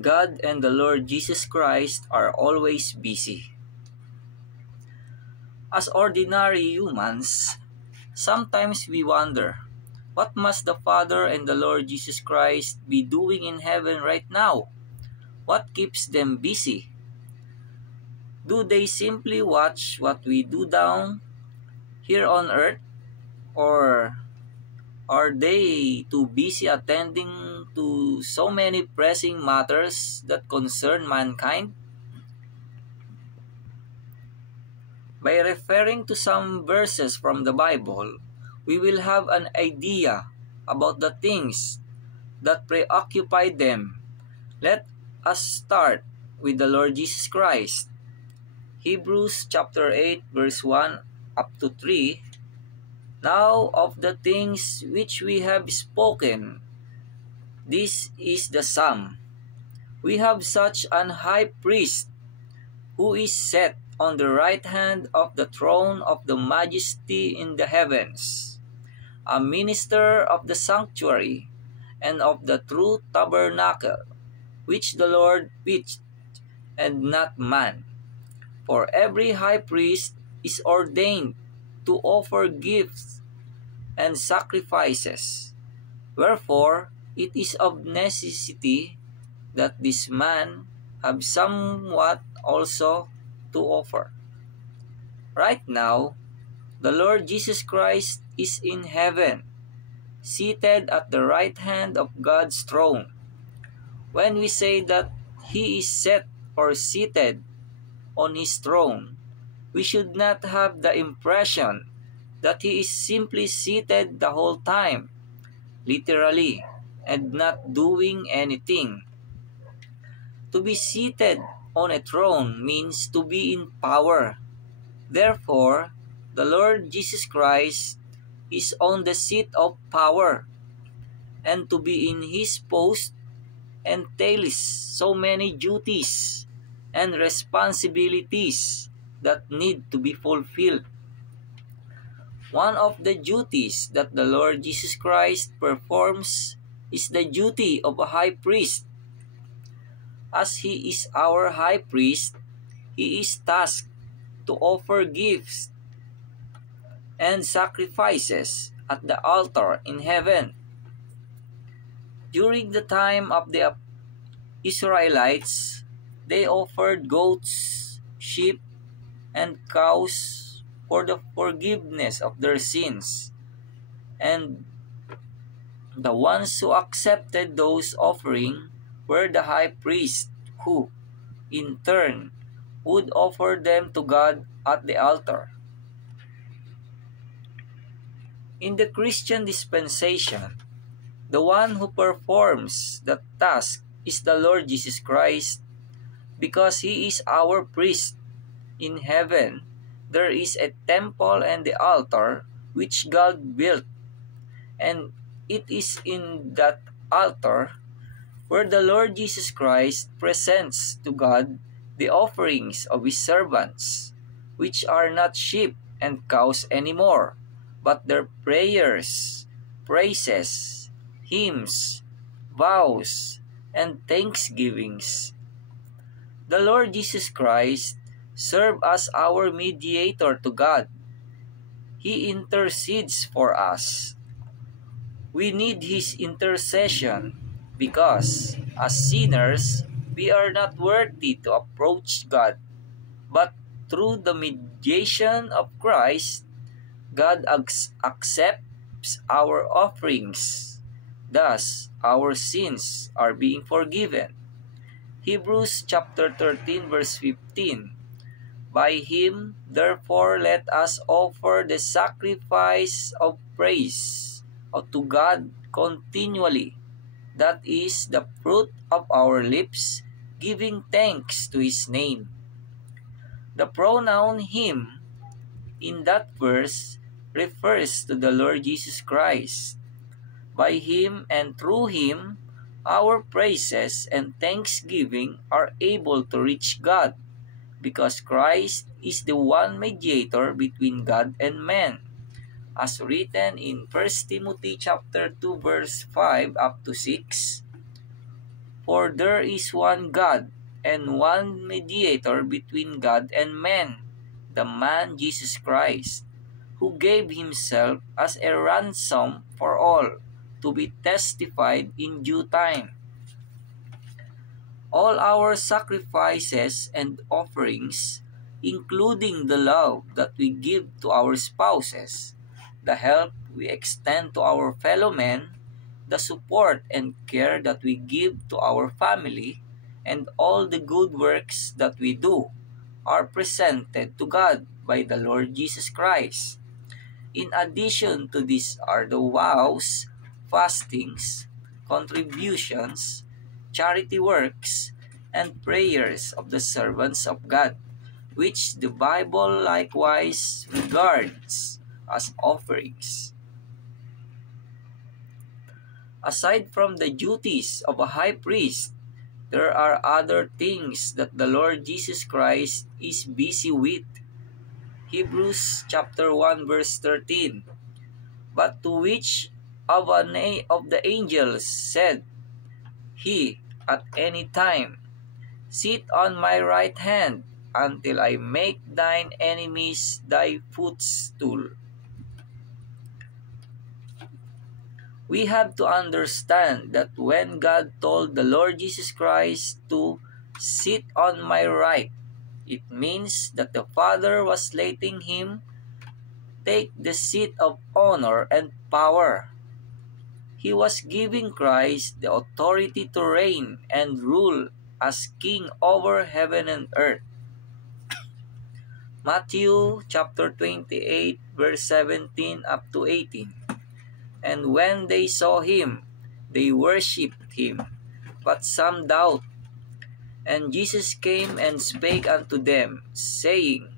God and the Lord Jesus Christ are always busy. As ordinary humans, sometimes we wonder, what must the Father and the Lord Jesus Christ be doing in heaven right now? What keeps them busy? Do they simply watch what we do down here on earth? Or are they too busy attending to so many pressing matters that concern mankind? By referring to some verses from the Bible, we will have an idea about the things that preoccupy them. Let us start with the Lord Jesus Christ. Hebrews chapter 8 verse 1 up to 3. Now of the things which we have spoken, this is the sum. We have such an high priest who is set on the right hand of the throne of the majesty in the heavens, a minister of the sanctuary and of the true tabernacle, which the Lord pitched, and not man. For every high priest is ordained to offer gifts and sacrifices. Wherefore, it is of necessity that this man have somewhat also to offer. Right now, the Lord Jesus Christ is in heaven, seated at the right hand of God's throne. When we say that He is set or seated on His throne, we should not have the impression that He is simply seated the whole time, literally, and not doing anything. To be seated on a throne means to be in power. Therefore, the Lord Jesus Christ is on the seat of power, and to be in His post entails so many duties and responsibilities that need to be fulfilled. One of the duties that the Lord Jesus Christ performs is the duty of a high priest. As He is our high priest, He is tasked to offer gifts and sacrifices at the altar in heaven. During the time of the Israelites, they offered goats, sheep, and cows for the forgiveness of their sins. And the ones who accepted those offerings were the high priest, who, in turn, would offer them to God at the altar. In the Christian dispensation, the one who performs the task is the Lord Jesus Christ. Because He is our priest in heaven, there is a temple and the altar which God built, and it is in that altar where the Lord Jesus Christ presents to God the offerings of His servants, which are not sheep and cows anymore, but their prayers, praises, hymns, vows, and thanksgivings. The Lord Jesus Christ serves as our mediator to God. He intercedes for us. We need His intercession because, as sinners, we are not worthy to approach God. But through the mediation of Christ, God accepts our offerings. Thus, our sins are being forgiven. Hebrews chapter 13 verse 15. By Him, therefore, let us offer the sacrifice of praise to God continually. That is the fruit of our lips, giving thanks to His name. The pronoun Him in that verse refers to the Lord Jesus Christ. By Him and through Him, our praises and thanksgiving are able to reach God, because Christ is the one mediator between God and man, as written in 1 Timothy chapter 2 verse 5 up to 6. For there is one God, and one mediator between God and men, the man Jesus Christ, who gave himself as a ransom for all, to be testified in due time. All our sacrifices and offerings, including the love that we give to our spouses, the help we extend to our fellow men, the support and care that we give to our family, and all the good works that we do, are presented to God by the Lord Jesus Christ. In addition to this are the vows, fastings, contributions, charity works, and prayers of the servants of God, which the Bible likewise regards as offerings. Aside from the duties of a high priest, there are other things that the Lord Jesus Christ is busy with. Hebrews chapter 1 verse 13. But to which of the angels said he at any time, Sit on my right hand until I make thine enemies thy footstool. We have to understand that when God told the Lord Jesus Christ to sit on my right, it means that the Father was letting him take the seat of honor and power. He was giving Christ the authority to reign and rule as king over heaven and earth. Matthew chapter 28 verse 17 up to 18. And when they saw him, they worshipped him, but some doubt. And Jesus came and spake unto them, saying,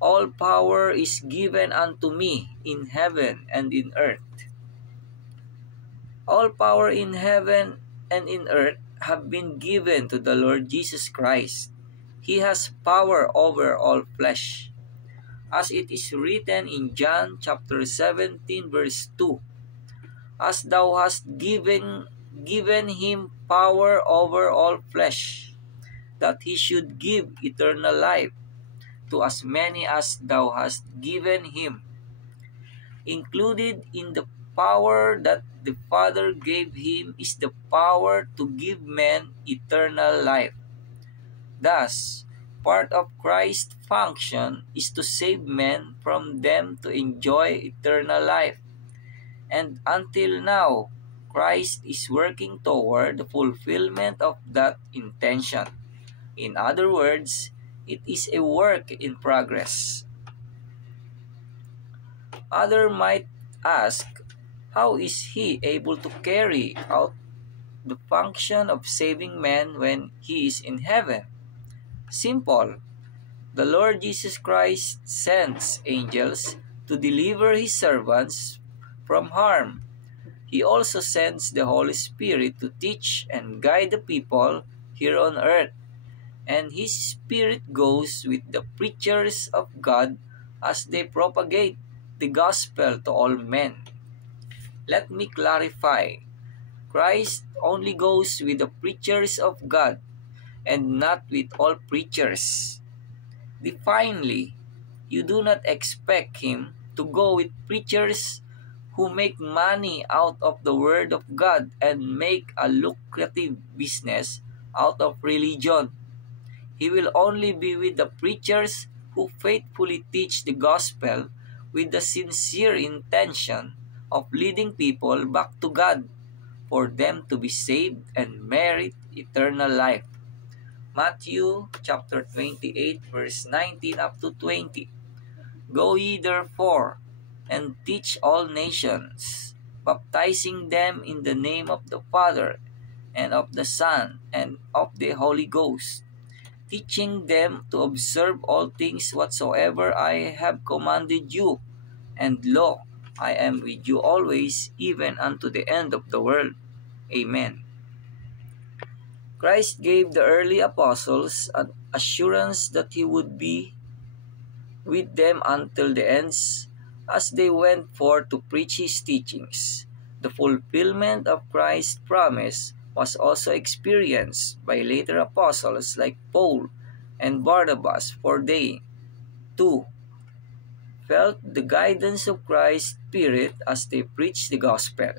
All power is given unto me in heaven and in earth. All power in heaven and in earth have been given to the Lord Jesus Christ. He has power over all flesh. As it is written in John chapter 17 verse 2, As thou hast given him power over all flesh, that he should give eternal life to as many as thou hast given him. Included in the power that the Father gave him is the power to give men eternal life. Thus, part of Christ's function is to save men from them to enjoy eternal life. And until now, Christ is working toward the fulfillment of that intention. In other words, it is a work in progress. Others might ask, how is he able to carry out the function of saving men when he is in heaven? Simple. The Lord Jesus Christ sends angels to deliver his servants from harm. He also sends the Holy Spirit to teach and guide the people here on earth. And his Spirit goes with the preachers of God as they propagate the gospel to all men. Let me clarify. Christ only goes with the preachers of God and not with all preachers. Definitely, you do not expect him to go with preachers who make money out of the Word of God and make a lucrative business out of religion. He will only be with the preachers who faithfully teach the gospel with the sincere intention of leading people back to God for them to be saved and merit eternal life. Matthew chapter 28 verse 19 up to 20. Go ye therefore and teach all nations, baptizing them in the name of the Father, and of the Son, and of the Holy Ghost, teaching them to observe all things whatsoever I have commanded you. And lo, I am with you always, even unto the end of the world. Amen. Christ gave the early apostles an assurance that he would be with them until the ends as they went forth to preach his teachings. The fulfillment of Christ's promise was also experienced by later apostles like Paul and Barnabas, for they, too, felt the guidance of Christ's Spirit as they preached the gospel.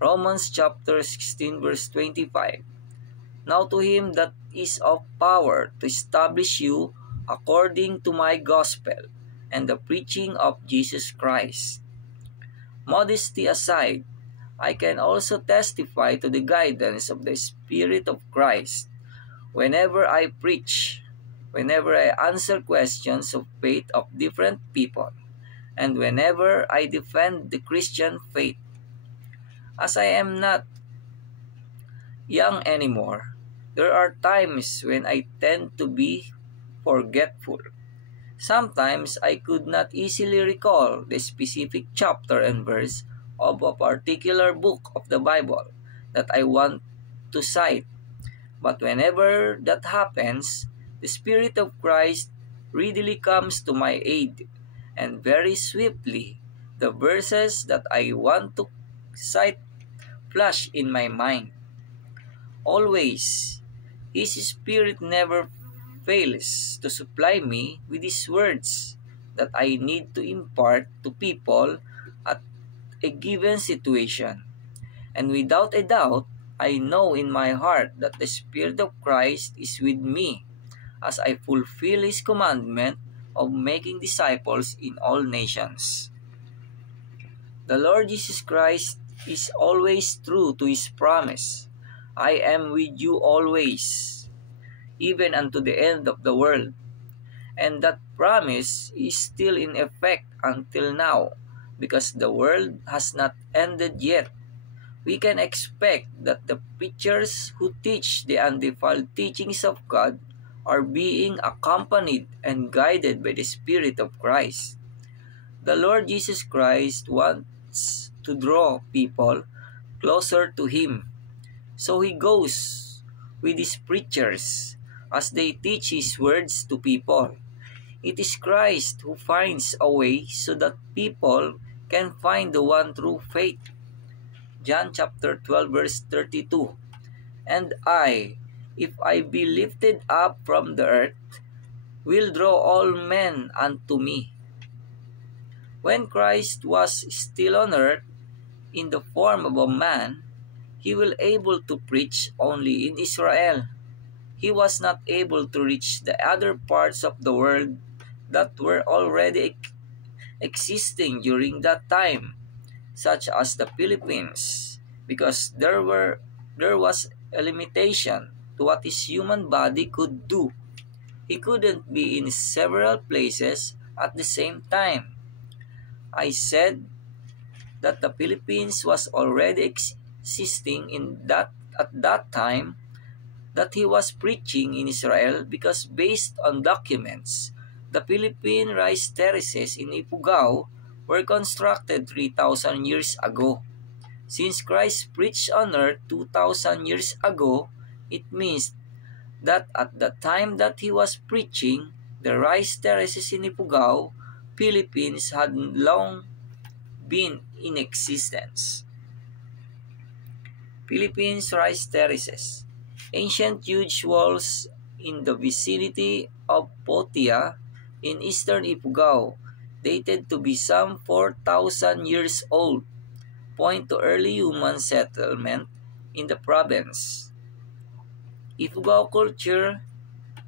Romans chapter 16 verse 25. Now to him that is of power to establish you according to my gospel and the preaching of Jesus Christ. Modesty aside, I can also testify to the guidance of the Spirit of Christ whenever I preach, whenever I answer questions of faith of different people, and whenever I defend the Christian faith. As I am not young anymore, there are times when I tend to be forgetful. Sometimes I could not easily recall the specific chapter and verse of a particular book of the Bible that I want to cite. But whenever that happens, the Spirit of Christ readily comes to my aid, and very swiftly the verses that I want to cite flash in my mind. Always, His Spirit never fails to supply me with His words that I need to impart to people at a given situation. And without a doubt, I know in my heart that the Spirit of Christ is with me as I fulfill His commandment of making disciples in all nations. The Lord Jesus Christ is always true to His promise. I am with you always, even unto the end of the world. And that promise is still in effect until now, because the world has not ended yet. We can expect that the preachers who teach the undefiled teachings of God are being accompanied and guided by the Spirit of Christ. The Lord Jesus Christ wants to draw people closer to Him. So He goes with His preachers as they teach His words to people. It is Christ who finds a way so that people can find the one true faith. John chapter 12 verse 32. And I, if I be lifted up from the earth, will draw all men unto me. When Christ was still on earth, in the form of a man, He was able to preach only in Israel. He was not able to reach the other parts of the world that were already existing during that time, such as the Philippines, because there was a limitation to what his human body could do. He couldn't be in several places at the same time. I said that the Philippines was already existing at that time that he was preaching in Israel, because based on documents, the Philippine rice terraces in Ifugao were constructed 3,000 years ago. Since Christ preached on earth 2,000 years ago, it means that at the time that he was preaching, the rice terraces in Ifugao, Philippines, had long been in existence. Philippines rice terraces. Ancient huge walls in the vicinity of Potia in eastern Ifugao, dated to be some 4,000 years old, point to early human settlement in the province. Ifugao culture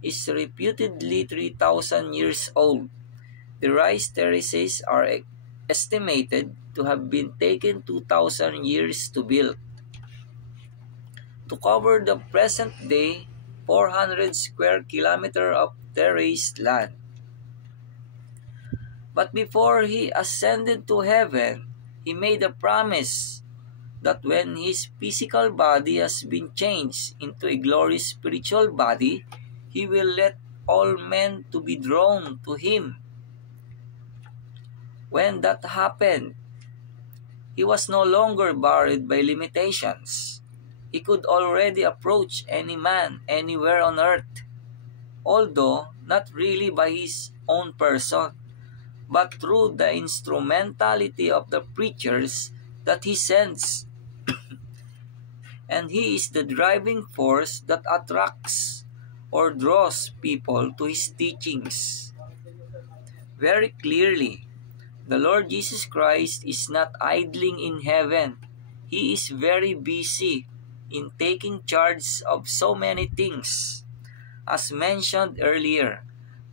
is reputedly 3,000 years old. The rice terraces are estimated to have been taken 2,000 years to build. To cover the present-day 400 square kilometer of terraced land. But before he ascended to heaven, he made a promise that when his physical body has been changed into a glorious spiritual body, he will let all men to be drawn to him. When that happened, he was no longer barred by limitations. He could already approach any man anywhere on earth, although not really by his own person, but through the instrumentality of the preachers that he sends. and he is the driving force that attracts or draws people to his teachings. Very clearly, the Lord Jesus Christ is not idling in heaven. He is very busy in taking charge of so many things. As mentioned earlier,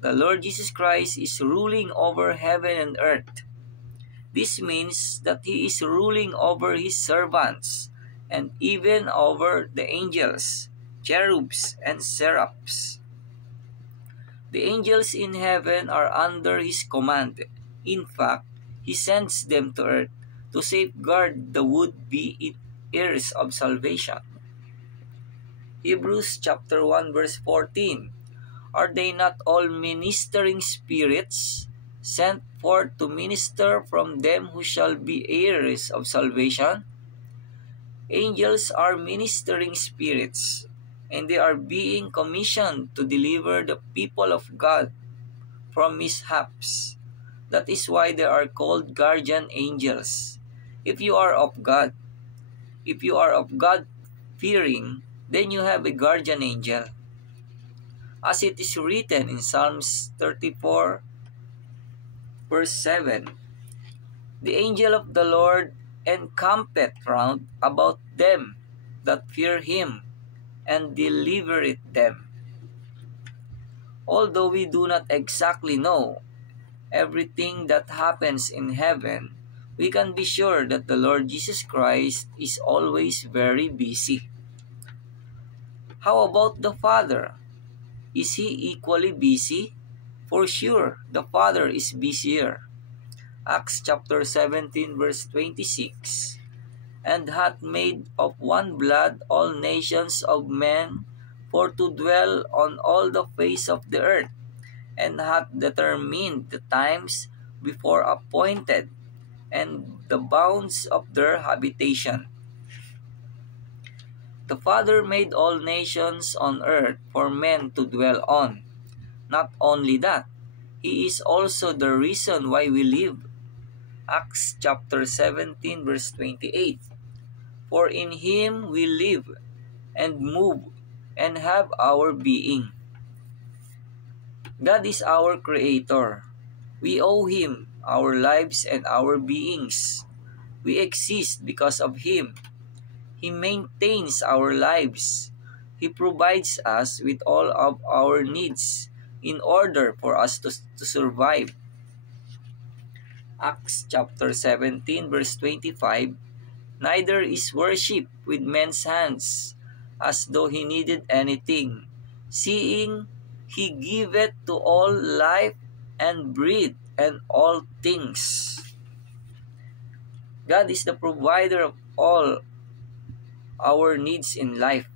the Lord Jesus Christ is ruling over heaven and earth. This means that He is ruling over His servants and even over the angels, cherubs, and seraphs. The angels in heaven are under His command. In fact, He sends them to earth to safeguard the would-be heirs of salvation. Hebrews chapter 1 verse 14. Are they not all ministering spirits sent forth to minister from them who shall be heirs of salvation? Angels are ministering spirits, and they are being commissioned to deliver the people of God from mishaps. That is why they are called guardian angels. If you are of God fearing, then you have a guardian angel. As it is written in Psalms 34 verse 7, the angel of the Lord encampeth round about them that fear him, and delivereth them. Although we do not exactly know everything that happens in heaven, we can be sure that the Lord Jesus Christ is always very busy. How about the Father? Is He equally busy? For sure, the Father is busier. Acts chapter 17 verse 26. And hath made of one blood all nations of men for to dwell on all the face of the earth, and hath determined the times before appointed, and the bounds of their habitation. The Father made all nations on earth for men to dwell on. Not only that, He is also the reason why we live. Acts chapter 17 verse 28. For in Him we live and move and have our being. God is our Creator. We owe Him our lives and our beings. We exist because of Him. He maintains our lives. He provides us with all of our needs in order for us to survive. Acts chapter 17 verse 25. Neither is worship with men's hands, as though He needed anything, seeing He giveth to all life and breath and all things. God is the provider of all our needs in life.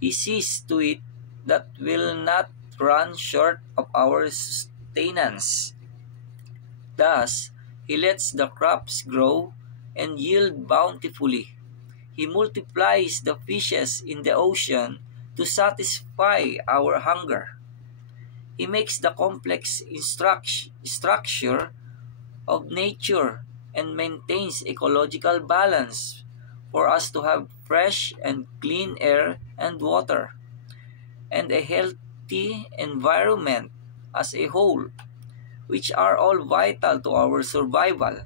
He sees to it that will not run short of our sustenance. Thus, He lets the crops grow and yield bountifully. He multiplies the fishes in the ocean to satisfy our hunger. He makes the complex structure of nature and maintains ecological balance for us to have fresh and clean air and water, and a healthy environment as a whole, which are all vital to our survival.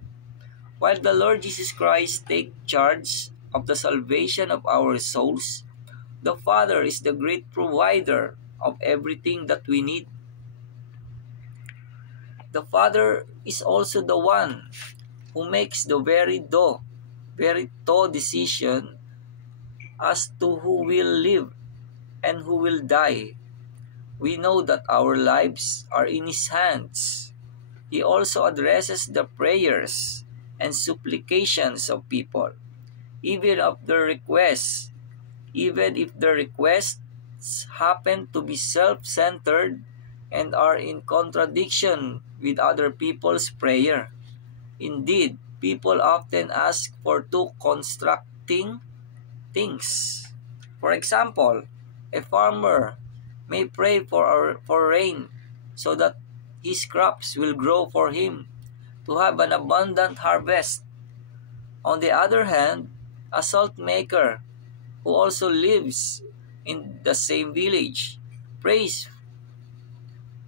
While the Lord Jesus Christ takes charge of the salvation of our souls, the Father is the great provider of everything that we need. The Father is also the one who makes the very toe decision as to who will live and who will die. We know that our lives are in His hands. He also addresses the prayers and supplications of people, even if the requests happen to be self-centered and are in contradiction with other people's prayer. Indeed, people often ask for too constructing things. For example, a farmer may pray for rain so that his crops will grow for him to have an abundant harvest. On the other hand, a salt maker who also lives in the same village, prays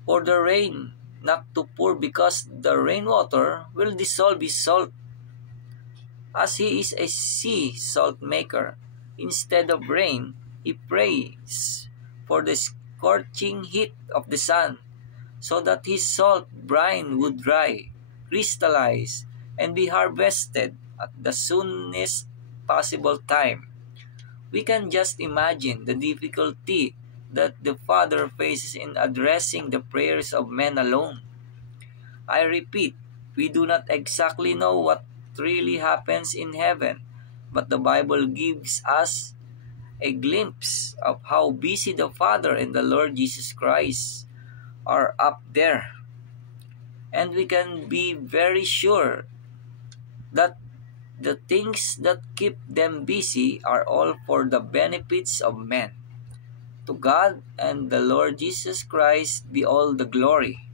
for the rain not to pour because the rainwater will dissolve his salt, as he is a sea salt maker. Instead of rain, he prays for the scorching heat of the sun, so that his salt brine would dry, crystallize, and be harvested at the soonest possible time. We can just imagine the difficulty that the Father faces in addressing the prayers of men alone. I repeat, we do not exactly know what really happens in heaven, but the Bible gives us a glimpse of how busy the Father and the Lord Jesus Christ are up there. And we can be very sure that the things that keep them busy are all for the benefits of men. To God and the Lord Jesus Christ be all the glory.